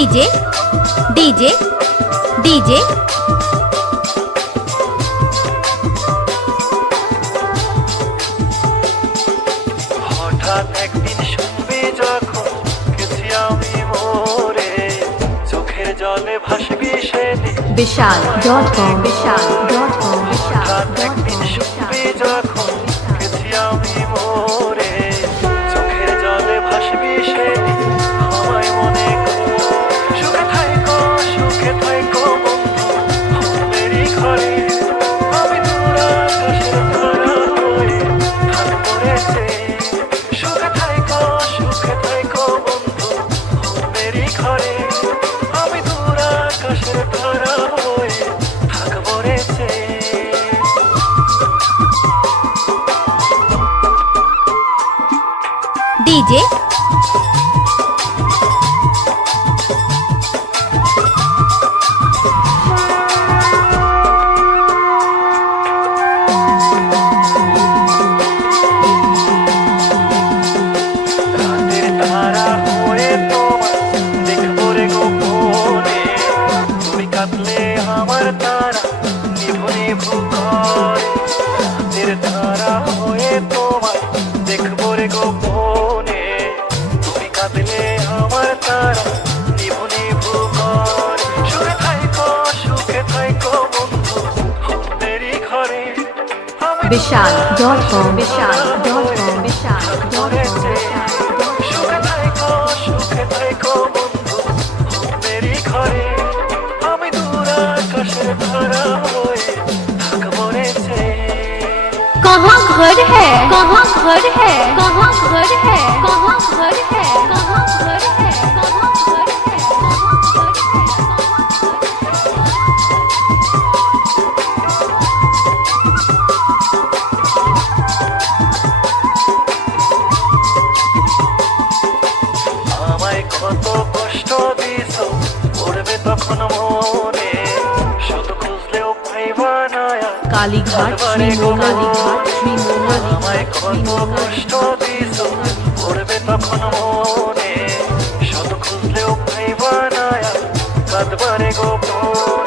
DJ DJ DJ হঠাৎ একদিন শুনবি যখন গেছি আমি মোরে, চোখের জলে ভাসবি সেদিন vishal.com vishal.com হঠাৎ একদিন শুনবি যখন গেছি আমি মোরে, চোখের জলে ভাসবি সেদিন আমায় মনে কর। সুখে থাইকো বন্ধু মেরি ঘরে, আমি দূর আকাশের তারা হয়ে থাকবো রে সে। সুখে থাইকো বন্ধু মেরি ঘরে, আমি দূর আকাশের তারা হয়ে থাকবো রে সে। ডিজে রাতের তারা হয়ে তোমার দেখবো রে গোপনে, তুমি কাঁদলে আমার তারা নিভু নিভু করে। রাতের তারা হয়ে তোমার দেখবো রে গোপনে, তুমি কাঁদলে আমার তারা নিভু নিভু করে। সুখে থাইকো বন্ধু মেরি ঘরে, আমি vishal.com vishal.com vishal.com সুখে থাইকো বন্ধু মেরি ঘরে, আমি দূর আকাশের তারা হয়ে থাকবো রে সে। कहाँ घर है कहाँ घर है कहाँ घर है कहाँ घर है कहाँ घर है कहाँ घर है আমায় কত কষ্ট দিছ পড়বে তখন মনে, শুধু খুঁজলেও পাইবা না कालीघाट श्री कालीघाट श्री আমায় কত কষ্ট দিছ পড়বে তখন মনে, শুধু খুঁজলেও পাইবা না কাঁদবারে গোপনে।